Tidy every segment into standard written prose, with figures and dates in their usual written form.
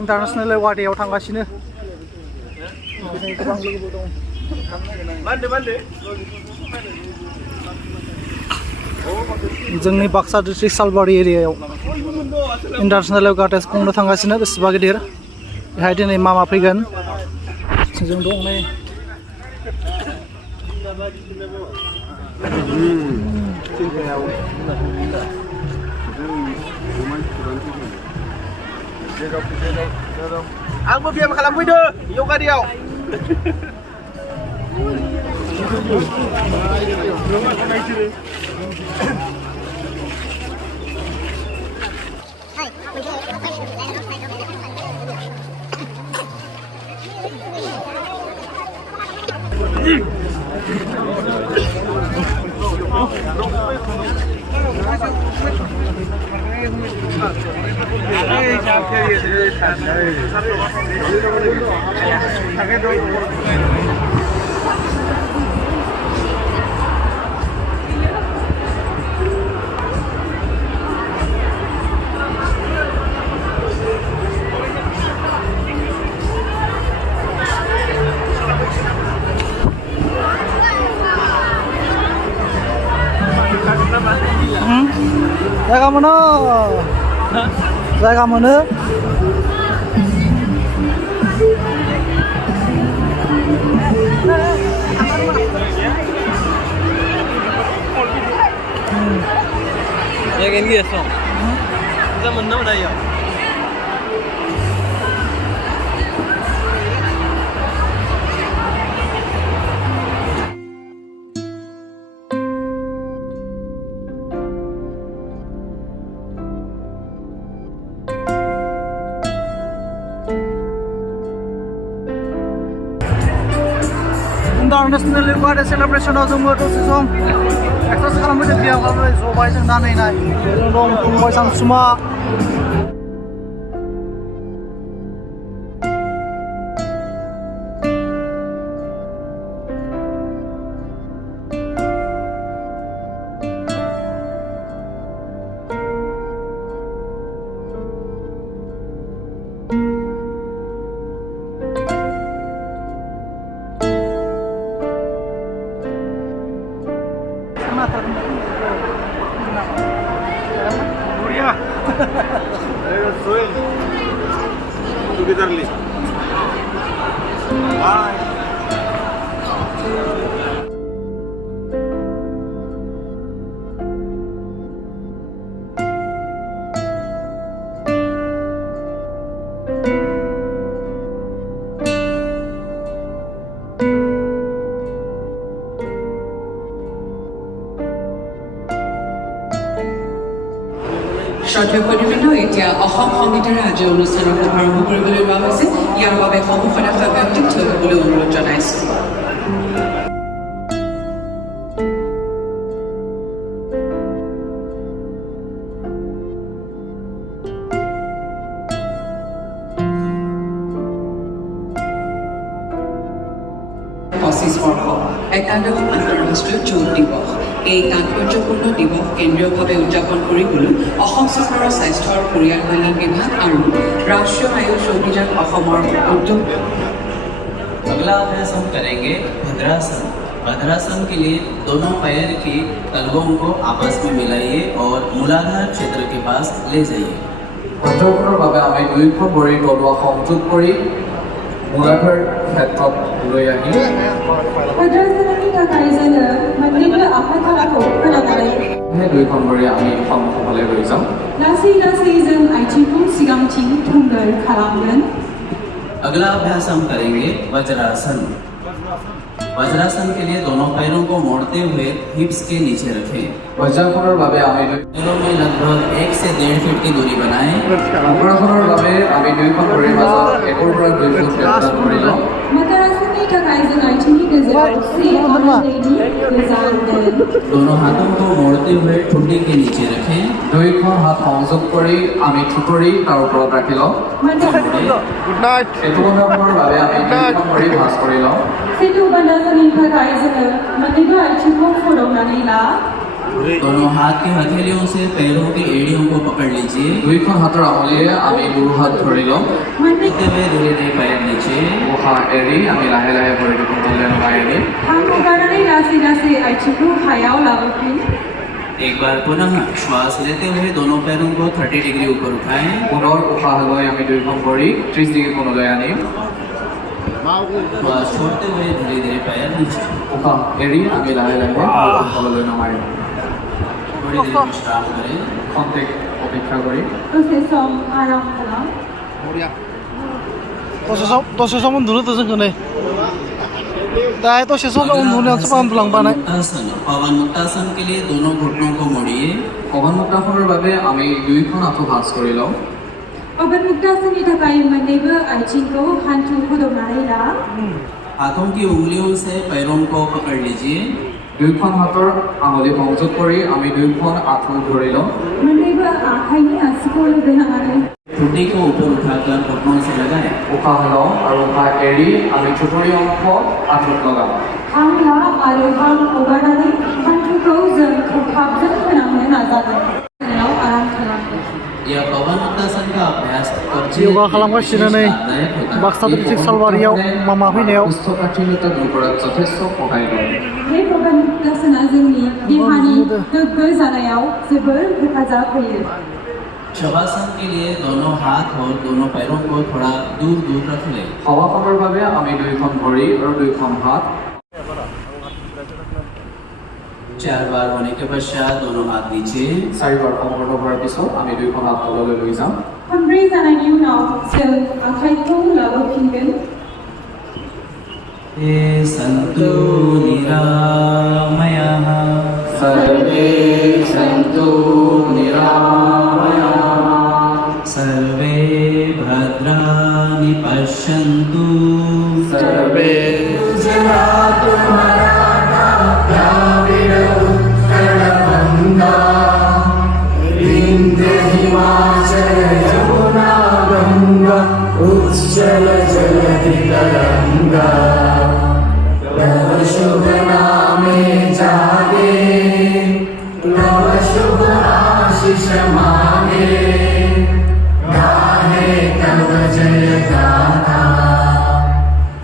International ward थांगासिनो जोंनि Baksa district Salbari एरियायाव इन्टारनेशनेल कटेज खुंनो थांगासिनो बेसेबा गिदिर बेहाय दिनै मा फैगोन जों दं नै आंबो बियाम खालामफैदो यगारियाव जायगा मोनो जायगा mono Ya gini so. Kita menang dah ya. International Yoga celebration of the Murder Song. Extra kamu jadi dia kalau so baik senang naik. Dong tunggu sang semua. Togetherly. Bye. শ্ৰদ্ধেয় প্ৰতিবৃন্দ এতিয়া অসম সংগীতেৰে আজি অনুষ্ঠানৰ শুভাৰম্ভ কৰিবলৈ লোৱা হৈছে ইয়াৰ বাবে সন্মুখত থকা ব্যক্তিক থৈ হ'বলৈ অনুৰোধ জনাইছোঁ একাদশ আন্তঃৰাষ্ট্ৰীয় যোগ দিৱস এই তাৎপৰ্যপূৰ্ণ দিৱস কেন্দ্ৰীয়ভাৱে উদযাপন কৰিবলৈ অসম চৰকাৰৰ স্বাস্থ্য আৰু পৰিয়াল কল্যাণ বিভাগ আৰু ৰাষ্ট্ৰীয় আয়ুষ অভিযান অসমৰ উদ্যোগ अगला अभ्यास हम करेंगे भद्रासन। भद्रासन के लिए दोनों पैर की तलवों को आपस में मिलाइए और मूलाधार क्षेत्र के पास ले जाइए। ভদ্ৰাসনৰ বাবে আমি দুইখন ভৰি তলুৱা সংযোগ কৰি मूलाधार क्षेत्रत লৈ আহি সেই দুইখন ভৰি আমি সন্মুখলৈ লৈ যাম अगला अभ्यास हम करेंगे वज्रासन। वज्रासन के लिए दोनों पैरों को मोड़ते हुए हिप्स के नीचे रखें। वज्रासনৰ বাবে আমি पैरों में लगभग 1 से 1.5 फीट की दूरी बनाएं। वज्रासনৰ বাবে আমি দুইখন ভৰিৰ মাজত 1 পৰা 2 ফুট ব্যৱধান কৰি লওঁ। दोनों हाथों को मोड़ते हुए ठुड्डी के नीचे रखें। দুইখন হাত সংযোগ কৰি আমি থুতৰি তাৰ ওপৰত ৰাখি লওঁ। Good night. এইটো বন্ধনৰ বাবে আমি দুইখন ভৰি ভাঁজ কৰি লওঁ। दोनों हाथ की हथेलियों से पैरों की एड़ियों को पकड़ लीजिए। দুইখন হাতৰ আঙুলিয়ে আমি গুৰু হাত ধৰি ল'ম। होते हुए धीरे धीरे पैर नीचे। উশাহ এৰি আমি লাহে লাহে ভৰিটো তললৈ নমাই আনিম। एक बार पुनः श्वास लेते हुए दोनों पैरों को 30 डिग्री ऊपर उठाएं। পুনৰ উশাহ লৈ আমি দুইখন ভৰি 30 ডিগ্ৰী কোণলৈ আনিম। श्वास छोड़ते हुए धीरे धीरे पैर नीचे। উশাহ এৰি আমি লাহে লাহে তললৈ নমাই আনিম। थोड़ी देर विश्राम करें। খন্তেক অপেক্ষা কৰি दसे सम उन्दुनो जोंखौ नै दा दसे सम उन्दुनायावसो उन्दुलांबानाय मुक्तासन। पवन मुक्तासन के लिए दोनों घुटनों को मोड़िए। পৱন মুক্তাসনৰ বাবে আমি দুইখন আঁঠু ভাঁজ কৰি লওঁ। हाथों की उंगलियों से पैरों को पकड़ लीजिए। দুইখন হাতৰ আঙুলি সংযোগ কৰি আমি দুইখন আঁঠু ধৰি লওঁ। ठुड्डी को ऊपर उठाकर घुटनों से लगाएं। উশাহ লওঁ আৰু উশাহ এৰি আমি চুটুৰি অংশ আঁঠুত লগাওঁ। यह पवन मुक्तासन का अभ्यास योगा खालामगासिनो नै बाक्सा डिस्ट्रिक्ट सालबारियाव मामा फैनायाव কোষ্ঠকাঠিন্যতা দূৰ কৰাত যথেষ্ট সহায় কৰে। शवासन के लिए दोनों हाथ और दोनों पैरों को थोड़ा दूर दूर रख लें। শৱাসনৰ বাবে আমি দুইখন ভৰি আৰু দুইখন হাত 4 बार होने के पश्चात दोनों हाथ नीचे। 4বাৰ সম্পূৰ্ণ হোৱাৰ পিছত আমি দুইখন হাত তললৈ লৈ যাম। हे सन्तु निरामयाः सर्वे सन्तु निरामयाः सर्वे भद्राणि पश्यन्तु सर्वे उच्चल जलधि तरंगा नव शुभ नामे जागे नव शुभ आशीष मांगे गाहे तव जय गाथा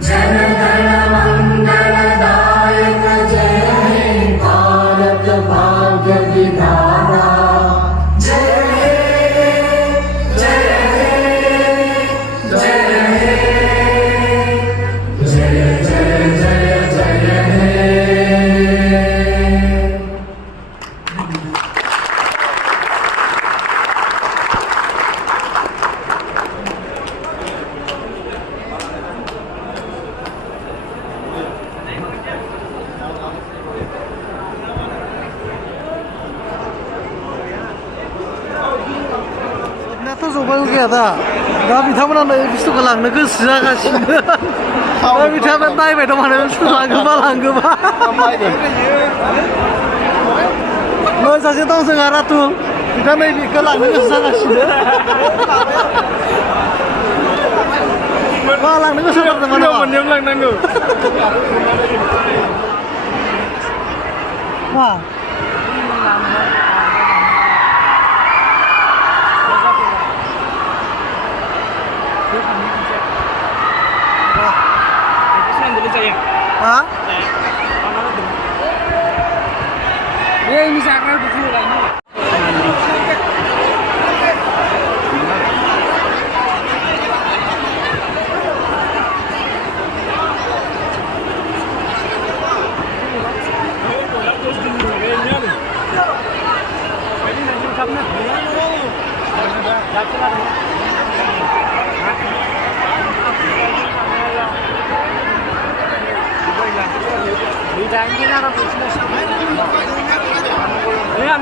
जन गण मंगल दायक जय हे भारत भाग्य विधाता जबाय गैया दा बिथांमोना नै बुस्थुखौ लांनो गोसो जागासिनो दा बिथांमोना नायबाय दं माने लांगोबा नै सासे दं जोंहा रातुल बिथां नै बेखौ लांनो गोसो जागासिनो मा लांनो गोसो जादों माने मोननैयाव लांनांगौ मा ini sakral dulu lah ini.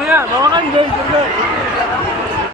Mira, bawa kan dia.